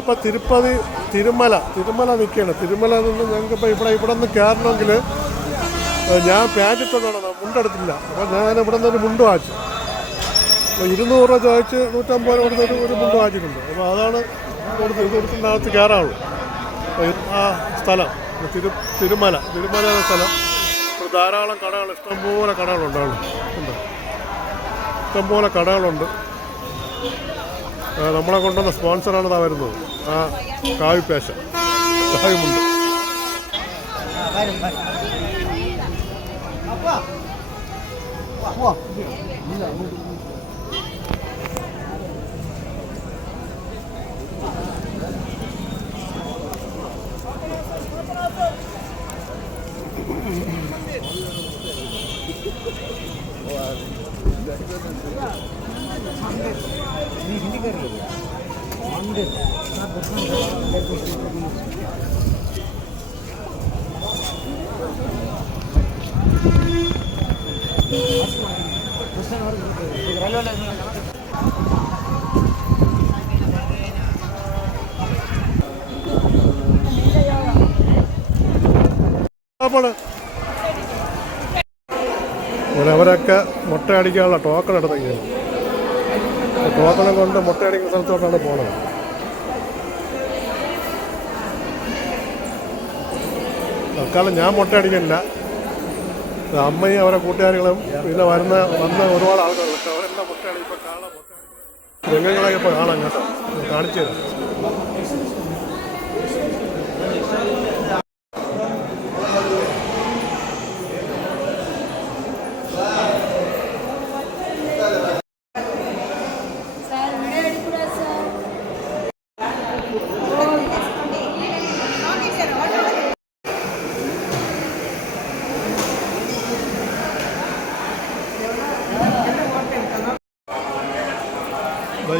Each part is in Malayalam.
ഇപ്പോൾ തിരുമല നിൽക്കുകയാണ്. തിരുമല നിന്ന് ഞങ്ങൾക്കിപ്പോൾ ഇവിടെ നിന്ന് കയറണമെങ്കിൽ ഞാൻ പാൻറ് ഇട്ടുകൊണ്ടാണ്, മുണ്ടെടുത്തില്ല. അപ്പോൾ ഞാൻ ഇവിടെ നിന്ന് ഒരു മുണ്ട് വാങ്ങിച്ചു. അപ്പോൾ 200 രൂപ ചോദിച്ച് 150 രൂപ കൊടുത്തൊരു ഒരു മുണ്ട് വാങ്ങിച്ചിട്ടുണ്ട്. അപ്പോൾ അതാണ് കൊടുത്തിനകത്ത് കയറാനുള്ളൂ. ആ സ്ഥലം തിരുമല എന്ന സ്ഥലം. ഇപ്പോൾ ധാരാളം കടകൾ, ഇഷ്ടംപോലെ കടകളുണ്ട്. ഇഷ്ടംപോലെ കടകളുണ്ട്. നമ്മളെ കൊണ്ടുവന്ന സ്പോൺസറാണ് ഇതാ വരുന്നത്. ആ കാവിപ്പേശ കായുമുണ്ട്. അവരൊക്കെ മുട്ടയടിക്കാനുള്ള ടോക്കൺ എടുത്തെങ്കിലും ടോക്കണെ കൊണ്ട് മുട്ടയടിക്കുന്ന സ്ഥലത്തോട്ടാണ് പോണത്. തൽക്കാലം ഞാൻ മുട്ടയടിക്കുന്നില്ല. അമ്മയും അവരെ കൂട്ടുകാരികളും പിന്നെ വന്ന ഒരുപാട് ആളുകളുണ്ട്. അവരെല്ലാം മുട്ടയടിക്കും. രംഗങ്ങളൊക്കെ ഇപ്പോൾ കാണാം കേട്ടോ, കാണിച്ചു തരാം.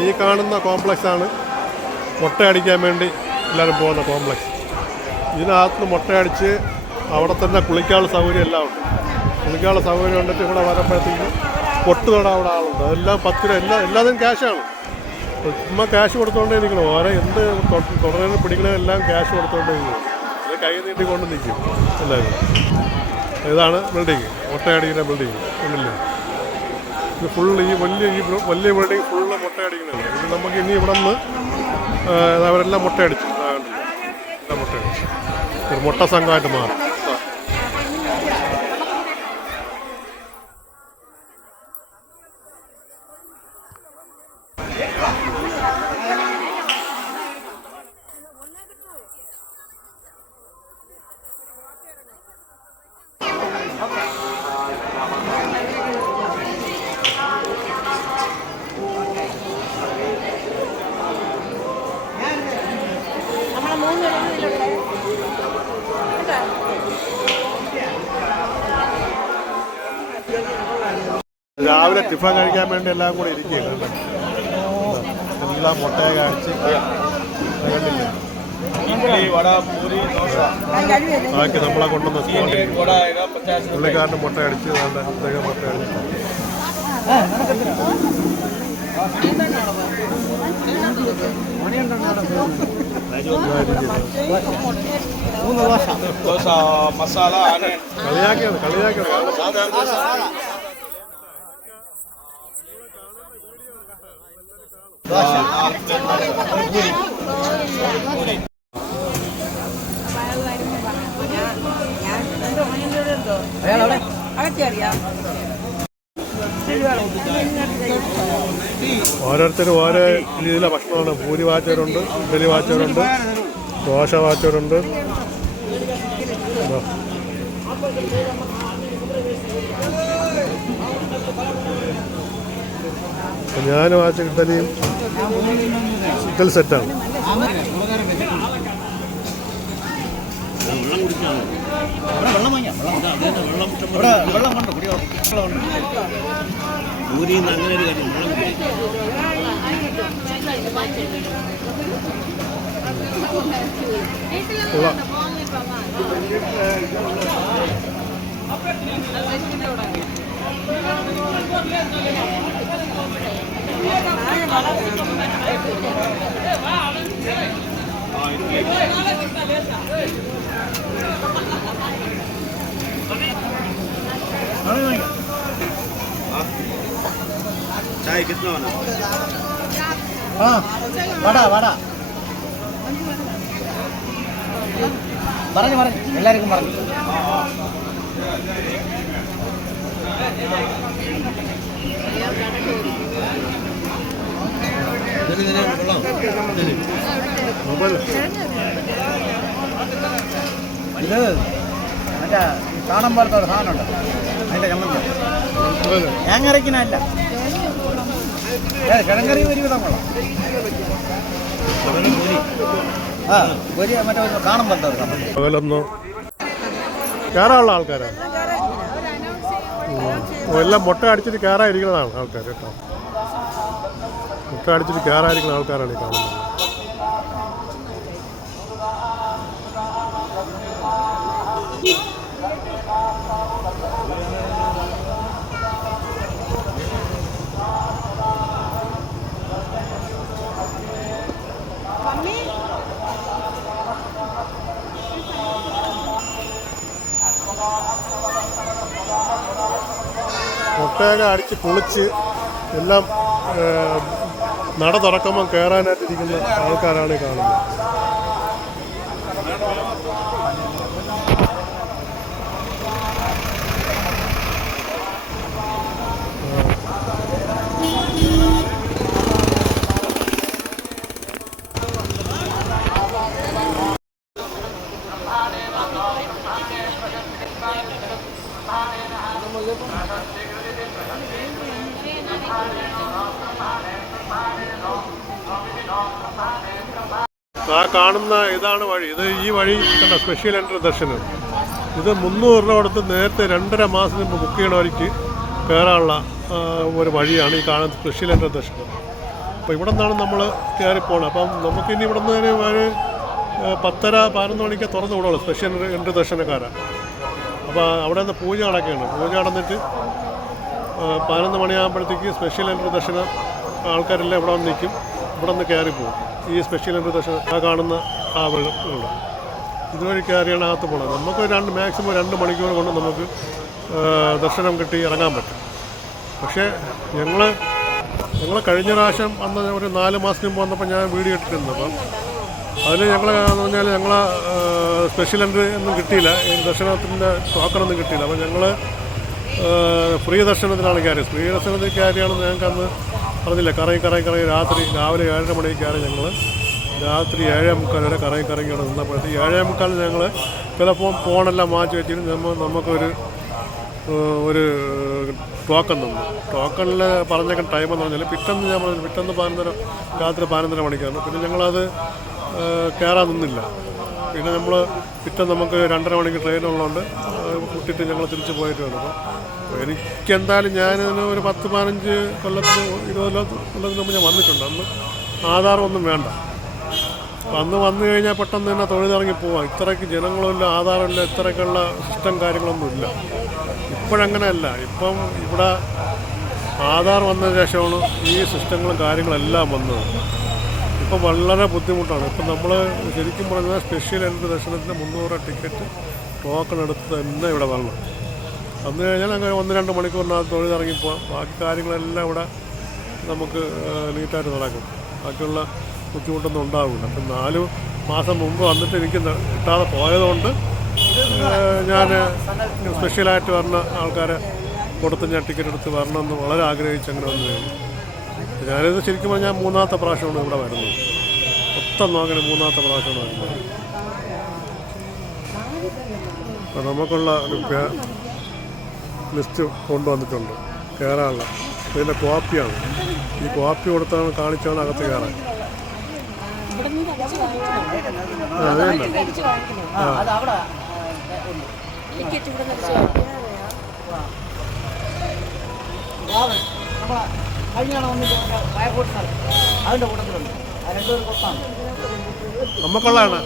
ഈ കാണുന്ന കോംപ്ലക്സാണ് മുട്ടയടിക്കാൻ വേണ്ടി എല്ലാവരും പോകുന്ന കോംപ്ലക്സ്. ഇതിനകത്ത് മുട്ടയടിച്ച് അവിടെ തന്നെ കുളിക്കാനുള്ള സൗകര്യം എല്ലാം ഉണ്ട്. കുളിക്കാനുള്ള സൗകര്യം ഉണ്ടിട്ട് ഇവിടെ വരുമ്പോഴത്തേക്ക് പൊട്ടുതൊട അവിടെ ആളുണ്ട്. അതെല്ലാം 10 രൂപ, എല്ലാതും ക്യാഷാണ്. ചുമ്മാ ക്യാഷ് കൊടുത്തുകൊണ്ടേ നിൽക്കണം. ഓരോ എന്ത് തുടരെ പിടിക്കണമെല്ലാം ക്യാഷ് കൊടുത്തുകൊണ്ടേ നിൽക്കണം. അത് കൈ നീട്ടിക്കൊണ്ട് നിൽക്കും എല്ലാവരും. ഇതാണ് ബിൽഡിങ്, മുട്ടയടിക്കുന്ന ബിൽഡിങ്. ഉണ്ടല്ലേ, ഇത് ഫുള്ള് ഈ വലിയ ബിൽഡിങ് ഫുള്ള് മുട്ടയടിക്കുന്നതാണ്. ഇത് നമുക്ക് ഇനി ഇവിടെ നിന്ന് അവരെല്ലാം മുട്ടയടിച്ചു, എല്ലാം മുട്ടയടിച്ചു ഒരു മുട്ട സംഘമായിട്ട് മാറും. രാവിലെ ടിഫൻ കഴിക്കാൻ വേണ്ടി എല്ലാം കൂടെ ഇരിക്കുകയാണ്. എല്ലാം മുട്ടയെ കഴിച്ച് കണ്ടില്ലേ. ബാക്കി നമ്മളെ കൊണ്ടുവന്ന പുള്ളിക്കാരൻ്റെ മുട്ട അടിച്ച് പ്രത്യേക മുട്ട അടിച്ച് കളിയാക്കിയത് ഓരോരുത്തരും ഓരോ രീതിയിലെ ഭക്ഷണമാണ്. പൂരി വാച്ചവരുണ്ട്, ഇഡ്ഡലി വാച്ചവരുണ്ട്, ദോശ വാച്ചവരുണ്ട്. ഞാൻ വാച്ച ഇഡ്ഡലിയും ചിക്കൻ സെറ്റാണ്. പറഞ്ഞു എല്ലാവർക്കും പറഞ്ഞു. ഇത് മറ്റേ കാണാൻ പോലത്തെ ഒരു സാധനമുണ്ട്, അതിൻ്റെ ചമ്മന്തി തേങ്ങരയ്ക്കുന്നല്ല, കിഴങ്ങറി ഒരുവിധം കൊള്ളാം. ആ ഒരു മറ്റേ കാണാൻ പോലത്തെ ഒരു ചമ്മന്തി. പകലൊന്നും കയറാനുള്ള ആൾക്കാരാണ്, എല്ലാം മുട്ട അടിച്ചിട്ട് കയറാതിരിക്കുന്നതാണ് ആൾക്കാർ കേട്ടോ. മുട്ട അടിച്ചിട്ട് കയറാതിരിക്കുന്ന ആൾക്കാരാണ് ഈ കാണുന്നത്. മുട്ടയൊക്കെ അടിച്ച് കുളിച്ച് എല്ലാം നട തുറക്കുമ്പം കയറാനായിട്ടിരിക്കുന്ന ആൾക്കാരാണ് ഈ കാണുന്നത്. ആ കാണുന്ന ഇതാണ് വഴി. ഈ വഴി കണ്ട സ്പെഷ്യൽ എൻട്രി ദർശനം. ഇത് 300 രൂപ കൊടുത്ത് നേരത്തെ 2.5 മാസം മുമ്പ് ബുക്ക് ചെയ്യണവർക്ക് കയറാനുള്ള ഒരു വഴിയാണ് ഈ കാണുന്ന സ്പെഷ്യൽ എൻട്രി ദർശനം. അപ്പോൾ ഇവിടെ നിന്നാണ് നമ്മൾ കയറി പോകണം. അപ്പം നമുക്കിനി ഇവിടെ നിന്ന് ഒരു 10:30-11 മണിക്ക് തുറന്നു വിടുള്ളൂ സ്പെഷ്യൽ എൻട്രി ദർശനക്കാരാണ്. അപ്പോൾ അവിടെ നിന്ന് പൂജ നടക്കുകയാണ്. പൂജ നടന്നിട്ട് 11 മണിയാകുമ്പോഴത്തേക്ക് സ്പെഷ്യൽ എൻട്രി ദർശനം ആൾക്കാരെല്ലാം ഇവിടെ വന്ന് നിൽക്കും. ഇവിടെ നിന്ന് കയറി പോകും. ഈ സ്പെഷ്യൽ എൻട്രി ദർശനം ആ കാണുന്ന ആ വെള്ളം ഇതുവഴി കയറിയാണ് അകത്ത് പോകുന്നത്. നമുക്ക് മാക്സിമം 2 മണിക്കൂർ കൊണ്ട് നമുക്ക് ദർശനം കിട്ടി ഇറങ്ങാൻ പറ്റും. പക്ഷേ ഞങ്ങൾ കഴിഞ്ഞ പ്രാവശ്യം അന്ന് ഒരു 4 മാസത്തിന് മുമ്പ് വന്നപ്പോൾ ഞാൻ വീഡിയോ ഇട്ടിരുന്നു. അപ്പം അതിൽ ഞങ്ങളെന്ന് പറഞ്ഞാൽ സ്പെഷ്യൽ എൻട്രി ഒന്നും കിട്ടിയില്ല, ദർശനത്തിൻ്റെ ടോക്കണൊന്നും കിട്ടിയില്ല. അപ്പം ഞങ്ങൾ ഫ്രീ ദർശനത്തിനാണ് കയറിയത്. ഫ്രീ ദർശനത്തിൽ കയറിയാണെന്ന് ഞങ്ങൾക്ക് അന്ന് പറഞ്ഞില്ല. കറങ്ങി രാവിലെ 7:30 മണിക്ക് കയറി ഞങ്ങൾ രാത്രി 7:45 വരെ കറങ്ങിയാണ് നിന്നപ്പോഴത്തേക്ക് 7:45 ഞങ്ങൾ ചിലപ്പോൾ ഫോണെല്ലാം മാറ്റി വെച്ചിട്ട് നമുക്കൊരു ടോക്കൺ തന്നു. ടോക്കണിൽ പറഞ്ഞ ടൈം എന്ന് പറഞ്ഞാൽ പിറ്റേന്ന് ഞാൻ പറഞ്ഞു രാത്രി 11:30 മണിക്കാണ്. പിന്നെ ഞങ്ങളത് കയറാൻ നിന്നില്ല. പിന്നെ പിറ്റേന്ന് നമുക്ക് 2:30 മണിക്ക് ട്രെയിനുള്ളതുകൊണ്ട് വിട്ടിട്ട് ഞങ്ങൾ തിരിച്ച് പോയിട്ട് വേണം. അപ്പോൾ എനിക്കെന്തായാലും ഞാനതിന് ഒരു 10-15 കൊല്ലത്തിന് 20 കൊല്ലത്തിന് മുമ്പ് ഞാൻ വന്നിട്ടുണ്ട്. അന്ന് ആധാരമൊന്നും വേണ്ട. അപ്പം അന്ന് വന്നു കഴിഞ്ഞാൽ പെട്ടെന്ന് തന്നെ തൊഴിലിറങ്ങി പോവാം. ഇത്രയ്ക്ക് ജനങ്ങളുമില്ല, ആധാരമില്ല, ഇത്രയ്ക്കുള്ള സിസ്റ്റം കാര്യങ്ങളൊന്നുമില്ല. ഇപ്പോഴങ്ങനെയല്ല. ഇപ്പം ഇവിടെ ആധാർ വന്നതിന് ശേഷമാണ് ഈ സിസ്റ്റങ്ങളും കാര്യങ്ങളെല്ലാം വന്നത്. ഇപ്പം വളരെ ബുദ്ധിമുട്ടാണ്. ഇപ്പം നമ്മൾ ശരിക്കും പറഞ്ഞാൽ സ്പെഷ്യൽ എൻട്രി ദർശനത്തിന് 300 രൂപ ടിക്കറ്റ് ടോക്കൺ എടുത്ത് തന്നെ ഇവിടെ വരണം. വന്നു കഴിഞ്ഞാൽ അങ്ങനെ 1-2 മണിക്കൂറിനകത്ത് തൊഴിലിറങ്ങി പോകാം. ബാക്കി കാര്യങ്ങളെല്ലാം ഇവിടെ നമുക്ക് നീറ്റായിട്ട് നടക്കും. ബാക്കിയുള്ള ബുദ്ധിമുട്ടൊന്നും ഉണ്ടാവില്ല. അപ്പം 4 മാസം മുമ്പ് വന്നിട്ട് എനിക്ക് കിട്ടാതെ പോയതുകൊണ്ട് ഞാൻ സ്പെഷ്യലായിട്ട് വരുന്ന ആൾക്കാരെ കൊടുത്ത് ഞാൻ ടിക്കറ്റ് എടുത്ത് വരണമെന്ന് വളരെ ആഗ്രഹിച്ച് അങ്ങനെ വന്നു കഴിഞ്ഞു. ഞാനിത് ശരിക്കും പറഞ്ഞാൽ 3ാമത്തെ പ്രാവശ്യമാണ് ഇവിടെ വരുന്നത്. മൊത്തം നോക്കണേ 3ാമത്തെ പ്രാവശ്യമാണ് വരുന്നത്. അപ്പോൾ നമുക്കുള്ള ഒരു ലിസ്റ്റ് കൊണ്ടുവന്നിട്ടുണ്ട് കയറാനുള്ള. ഇതിൻ്റെ കോപ്പിയാണ്. ഈ കോപ്പി കൊടുത്താണ് കാണിച്ചാണ് അകത്ത് കയറാൻ. നമുക്കുള്ളതാണ്.